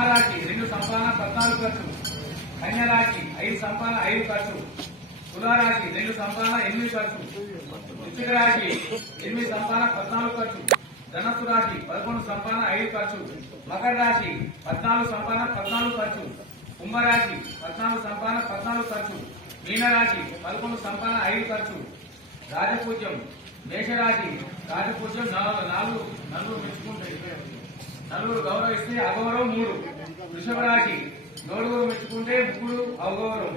రెండు సంపాదన పద్నాలుగు ఖర్చు. కన్యరాశి ఐదు సంపాదన ఐదు ఖర్చు. తులారాశి రెండు సంపాదన ఎనిమిది ఖర్చు. వృశ్చిక రాశి ఎనిమిది సంపాదన పద్నాలుగు ఖర్చు. ధనస్సు రాశి పదకొండు సంపాదన ఐదు ఖర్చు. మకర రాశి పద్నాలుగు సంపాదన పద్నాలుగు ఖర్చు. కుంభరాశి పద్నాలుగు సంపాదన పద్నాలుగు ఖర్చు. మీనరాశి పదకొండు సంపాదన ఐదు ఖర్చు. రాజపూజ్యం. మేషరాశి రాజపూజ్యం నాలుగు నాలుగు నలుగురు మెచ్చుకుంటే నలుగురు గౌరవిస్తే అగౌరవం మూడు. వృషభ రాశి నలుగురు మెచ్చుకుంటే ముగ్గురు అవగౌరవం.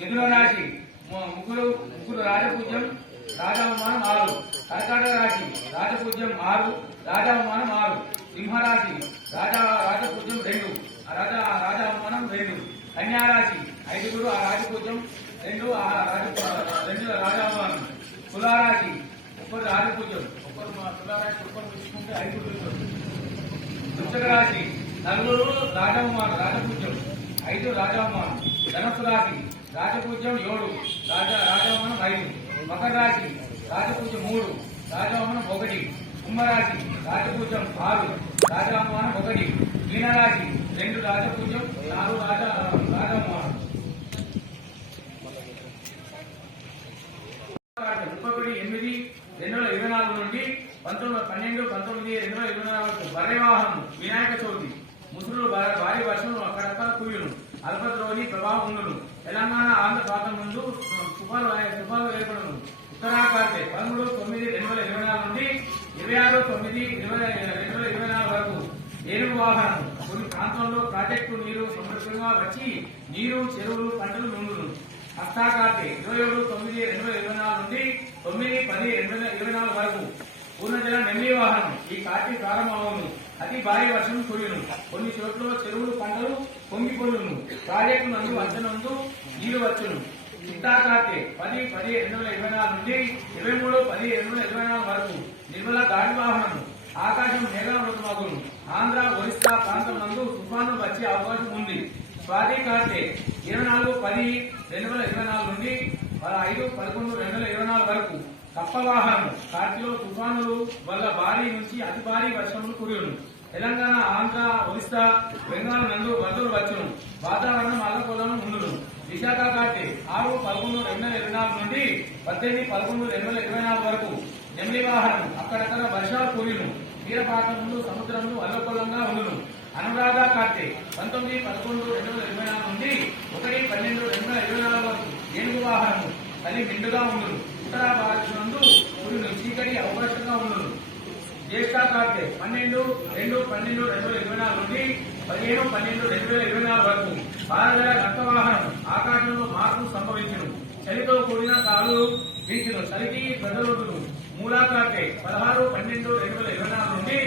మిథున రాశి ము- ముగ్గురు ముగ్గురు రాజపూజ్యం రాజావమానం ఆరు. కర్కాటక రాశి రాజపూజ్యం ఆరు రాజావమానం ఆరు. సింహరాశి రాజా రాజపూజ్యం రెండు రాజా రాజావమానం రెండు. కన్యారాశి ఐదుగురు ఆ రాజపూజ్యం రెండు ఆ రాజ రెండు రాజావమానం తులారాశి ఒక్కరు రాజపూజ్యం. ఒక్కరు తులారాశి ఒక్కరు మెచ్చుకుంటే ఐదుగురు వృషభ రాశి నలుగురు రాజవమానం రాజపూజ్యం. ఐదు రాజవమానం ధనస్సు రాశి రాజపూజ్యం ఏడు. రాజ రాజవమానం ఐదు. మకర రాశి రాజపూజ్యం మూడు. రాజవమానం ఒకటి. కుంభరాశి రాజపూజ్యం ఆరు. రాజవమానం ఒకటి. మీనరాశి రెండు రాజపూజ్యం నాలుగు రాజ రాజవమానం ముప్పై ఎనిమిది రెండు వేల ఇరవై నాలుగు నుండి పంతొమ్మిది పన్నెండు పంతొమ్మిది రెండు వేల ఇరవై నాలుగు వరకు వినాయక చవితి. ముసురులు భారీ భారీ వర్షం అక్కడక్కడ కుయ్యును అల్పద్రోహి ప్రభావం తెలంగాణ ఆంధ్ర ప్రాంతం ముందు తుఫాను తుఫాను ఏర్పడను. ఉత్తరాఖండ్ పదమూడు తొమ్మిది రెండు వేల ఇరవై నాలుగు నుండి ఇరవై ఆరు తొమ్మిది ఇరవై రెండు వేల ఇరవై నాలుగు వరకు ఏనుగు వాహనం కొన్ని ప్రాంతాల్లో ప్రాజెక్టు నీరు సమృద్ధంగా వచ్చి నీరు చెరువులు పంటలు నుండును హస్తాకార్తె ఇరవై ఏడు తొమ్మిది రెండు వేల ఇరవై నాలుగు నుండి తొమ్మిది పది రెండు వేల ఇరవై నాలుగు వరకు పూర్ణజల నెమ్మిలి వాహనం ఈ కార్తీ ప్రారంభమవును. అతి భారీ వర్షం కురియును. కొన్ని చోట్ల చెరువులు పంటలు పొంగిపోలును ప్రాజెక్టు నందు వంచనందు నీరు వచ్చును. చిత్తాకార్తె పది పది రెండు వేల ఇరవై నాలుగు నుండి ఇరవై మూడు పది రెండు వేల ఇరవై నాలుగు వరకు నిర్మల గాడి వాహనము ఆకాశం మేఘామృతమగును ఆంధ్ర ఒరిస్సా ప్రాంతం నందు తుఫాను వచ్చే అవకాశం ఉంది. స్వాతి కార్తె ఇరవై నాలుగు పది రెండు వేల ఇరవై నాలుగు నుండి ఐదు పదకొండు రెండు వేల ఇరవై నాలుగు వరకు కప్ప వాహనం తుఫానులు వల్ల భారీ నుంచి అతి భారీ వర్షములు కురియును. తెలంగాణ ఆంధ్ర ఒరిస్సా బెంగాల్ నందు వరదలు వచ్చును. వాతావరణం అల్లకొలను ఉండును. విశాఖ కాటి ఆరు పదకొండు రెండు వేల ఇరవై నాలుగు నుండి పద్దెనిమిది పదకొండు రెండు వేల ఇరవై నాలుగు వరకు నెమ్మిలి వాహనం అక్కడక్కడ వర్షాలు కురియును. తీర సముద్రములు సముద్రంలో ఉండును. అనురాధ కార్తె పంతొమ్మిది పదకొండు రెండు వేల ఇరవై నాలుగు నుండి ఒకటి పన్నెండు రెండు వేల ఇరవై నాలుగు వరకు ఏనుగు వాహనము తల్లి నిండుగా ఉండును. ఉత్తర భారతదేశం పన్నెండు రెండు పన్నెండు రెండు వేల ఇరవై నాలుగు నుండి పదిహేను పన్నెండు రెండు వేల ఇరవై నాలుగు వరకు భారతీయ రక్త వాహనం ఆకాశంలో మార్పు సంభవించను. చలితో కూడిన కాలు వీచును. చలికి ప్రజలు మూలాకాకే పదహారు పన్నెండు రెండు వేల ఇరవై నాలుగు నుండి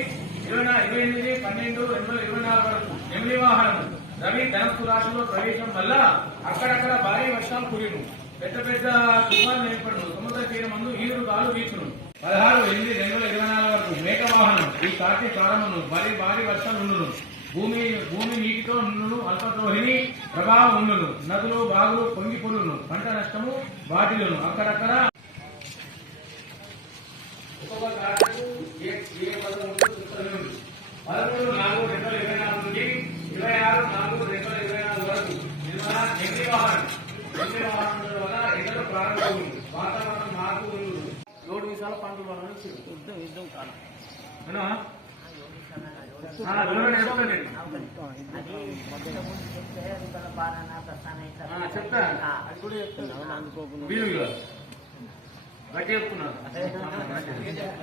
ఇరవై ఇరవై ఎనిమిది పన్నెండు రెండు వేల ఇరవై నాలుగు వరకు ఎనిమిది వాహనం రవి ధనస్సు రాశిలో ప్రవేశం వల్ల అక్కడక్కడ భారీ వర్షాలు కురిను పెద్ద పెద్ద తుఫాను ఏర్పడు సముద్ర తీరమందు ఈరు కాలు వీచును. పదహారు ఎనిమిది రెండు వేల ఇరవై నాలుగు వరకు మేక వాహనం ఈ కార్తీక ప్రారంభము భారీ భారీ వర్షాలు ఉండును. భూమి భూమి నీటితో నుండును. అల్పద్రోహిణి ప్రభావం ఉండును. నదులు బాగులు పొంగి పొరును పంట నష్టము వాటిల్లును. అక్కడక్కడ పదమూడు నాలుగు రెండు వేల ఇరవై నాలుగు నుండి ఇరవై ఆరు నాలుగు రెండు వేల ఇరవై నాలుగు వరకు నిర్మల నెగ్గి వాహనం నెగ్గి వాహనం వల్ల ఎండలు ప్రారంభమవుతుంది వాతావరణం మార్పు ఉంది ఏడు నిమిషాల పంటలు మనం యుద్ధం యుద్ధం కాలం వివరణ చెప్తాను నేను అది మొదట ముందు చెప్తే ఇంతల బాణాన ప్రస్థానం అయితే ఆ, చెప్తా. ఆ, అది కూడా చెప్తాను వీలుగా గట్టి చెప్తున్నారు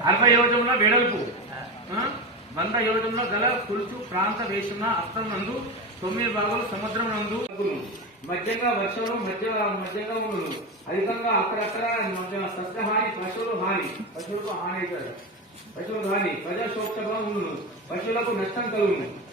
అరవై యోజనంలో వెడల్పు? వంద యోజనంలో గల పులుసు ప్రాంత వేసిన అస్తం నందు తొమ్మిది భాగాలు సముద్రం నందు మధ్యంగా వర్షంలో మధ్య మధ్యంగా ఉండదు. అధికంగా అక్కడక్కడ మధ్య సస్యహాని పశువులు హాని. పశువులకు హాని అవుతారు పశువులు హాని. ప్రజాశోక్తగా ఉండదు. పశువులకు నష్టం కలుగును